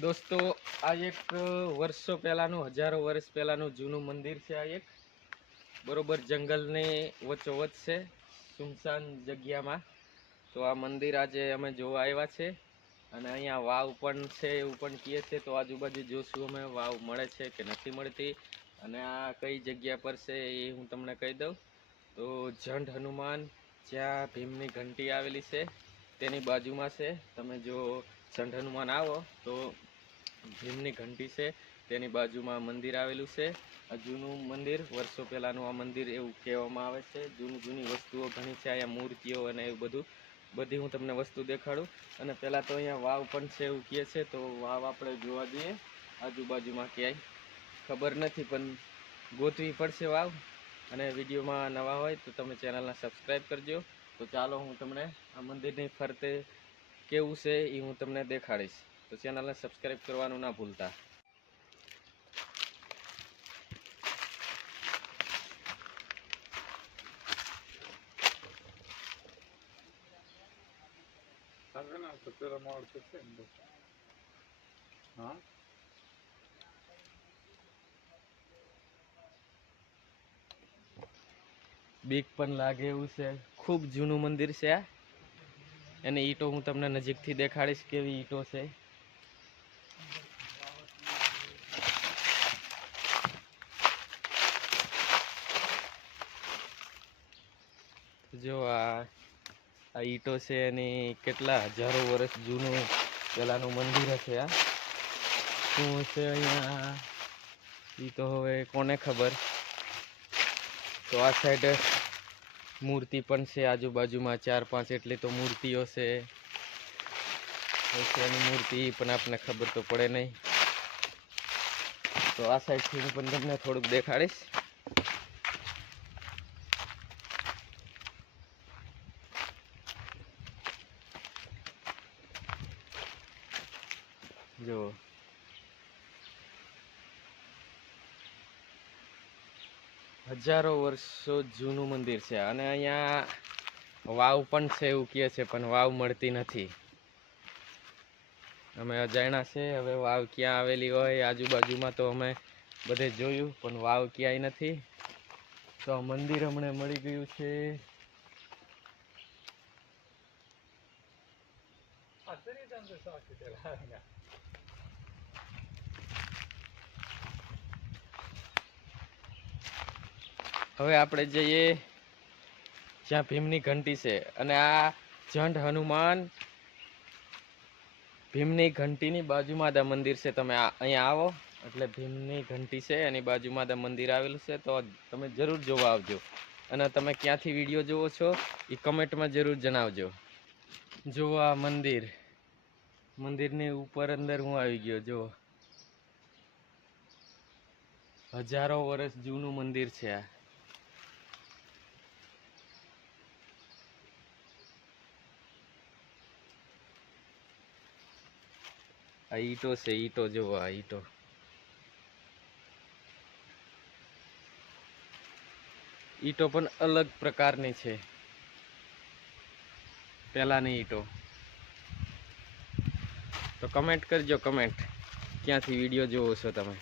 દોસ્તો, આ એક વર્ષો પહેલાંનું, હજારો વર્ષ પહેલાંનું જૂનું મંદિર છે આ એક. બરોબર, જંગલની વચ્ચોવચ્ચ છે, સુમસાન જગ્યામાં. તો આ મંદિર આજે અમે જોવા આવ્યા છે. અને અહીંયા વાવ પણ છે એવું પણ કહે છે. તો આજુબાજુ જોશું અમે વાવ મળે છે કે નથી મળતી. અને આ કઈ જગ્યા પર છે એ હું તમને કહી દઉં. તો જંડ હનુમાન જ્યાં ભીમની ઘંટી આવેલી છે, તેની બાજુમાં છે. તમે જો જંડ હનુમાન આવો, તો ભીમની ઘંટી છે, તેની બાજુમાં મંદિર આવેલું છે. આ જૂનું મંદિર, વર્ષો પહેલાંનું આ મંદિર એવું કહેવામાં આવે છે. જૂની જૂની વસ્તુઓ ઘણી છે, અહીંયા મૂર્તિઓ અને એવું બધું. બધી હું તમને વસ્તુ દેખાડું. અને પહેલાં તો અહીંયા વાવ પણ છે એવું કહે છે, તો વાવ આપણે જોવા જઈએ. આજુબાજુમાં ક્યાંય ખબર નથી, પણ ગોતવી પડશે વાવ. અને વિડીયોમાં નવા હોય તો તમે ચેનલને સબસ્ક્રાઈબ કરજો. તો ચાલો હું તમને આ મંદિરની ફરતે કેવું છે એ હું તમને દેખાડીશ. તો ચેનલને સબસ્ક્રાઈબ કરવાનું ના ભૂલતા. હા બીક પણ લાગે એવું છે. ખૂબ જૂનું મંદિર છે આ. એની ઈંટો હું તમને નજીકથી દેખાડીશ કેવી ઈંટો છે. જો આ આ ઈંટો છે એની કેટલા હજારો વર્ષ જૂનું પહેલાંનું મંદિર હશે આ. શું હશે અહીંયા? એ તો હવે કોને ખબર? તો આ સાઈડ મૂર્તિ પણ છે આજુબાજુમાં, ચાર પાંચ એટલી તો મૂર્તિઓ છે. એની મૂર્તિ પણ આપને ખબર તો પડે નહીં. તો આ સાઈડથી હું પણ તમને થોડુંક દેખાડીશ. જુઓ હજારો વર્ષો જૂનું મંદિર છે અને અહીંયા વાવ પણ છે એવું કહે છે, પણ વાવ મળતી નથી. અમે અજાણ્યા છે, હવે વાવ ક્યાં આવેલી હોય આજુબાજુમાં તો અમે બધે જોયું, પણ વાવ ક્યાંય નથી. તો મંદિર અમને મળી ગયું છે. અત્યારે હવે આપણે જઈએ જ્યાં ભીમની ઘંટી છે. અને આ જંડ હનુમાન ભીમની ઘંટીની બાજુમાં જ મંદિર છે. તમે અહીંયા આવો. એટલે ભીમની ઘંટી છે, એની બાજુમાં જ મંદિર આવેલું છે. તો તમે જરૂર જોવા આવજો. અને તમે ક્યાંથી વીડિયો જોવો છો એ કમેન્ટમાં જરૂર જણાવજો. જુઓ આ મંદિર, મંદિરની ઉપર અંદર હું આવી ગયો જુઓ હજારો વર્ષ જૂનું મંદિર છે આ. આ ઈટો છે, ઈટો જુઓ આ ઈટો. ઈટો પણ અલગ પ્રકારની છે. પહેલાની ઈટો. તો કમેન્ટ કરજો કમેન્ટ ક્યાંથી વીડિયો જોવો છો તમે?